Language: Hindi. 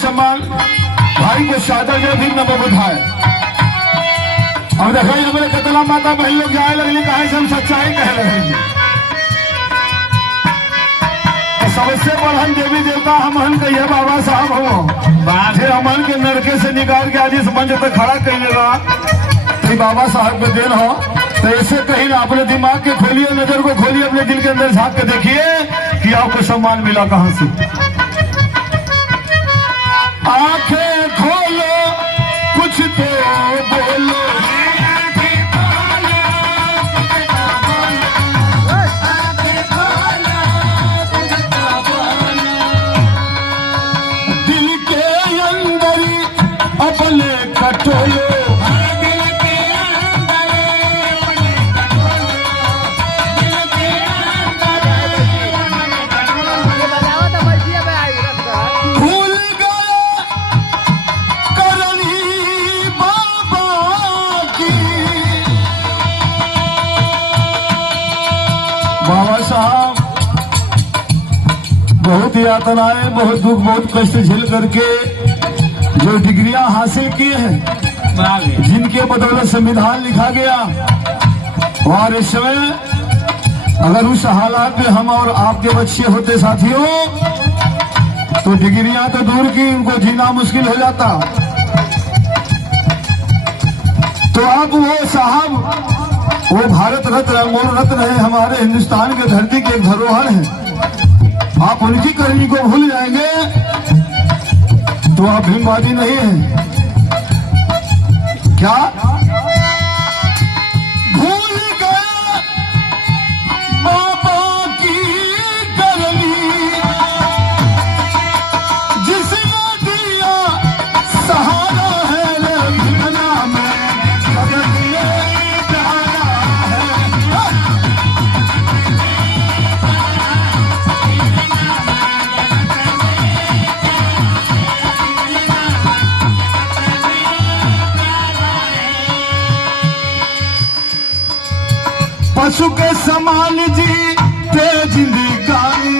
सम्मान भाई को सादर जो भी न बधाए। अब देखो हमारे कतला माता बहन लोग जाए लगले कहा से हम सच्चाई कह रहे हैं। सबसे बड़हन देवी देवता हमन के ये बाबा साहब हो बाधे हमन के नरके से निकाल के आज इस मंच पे खड़ा करेगा तो बाबा साहब के देन हो। तो ऐसे कहीं ना अपने दिमाग के खोलिए, नजर को खोलिए, अपने दिल के अंदर झांक के देखिए कि आपको सम्मान मिला कहां से। आंखें खोलो कुछ तो बोलो, दिल के अंदर अपने कटोलो, बाबा साहब बहुत यातनाएं, बहुत दुख, बहुत कष्ट झेल करके जो डिग्रियां हासिल किए हैं, जिनके बदौलत संविधान लिखा गया, और इस समय अगर उस हालात में हम और आपके बच्चे होते साथियों तो डिग्रियां तो दूर की, उनको जीना मुश्किल हो जाता। तो अब वो साहब वो भारत रत्न, अमोल रत्न है, हमारे हिंदुस्तान के धरती के एक धरोहर है। आप उनकी करनी को भूल जाएंगे तो आप भीमवादी नहीं है क्या? भूल गए बाबा की करनी, जिसने दिया सहारा है लखना में, पशु के समान जी ते जिंदगानी।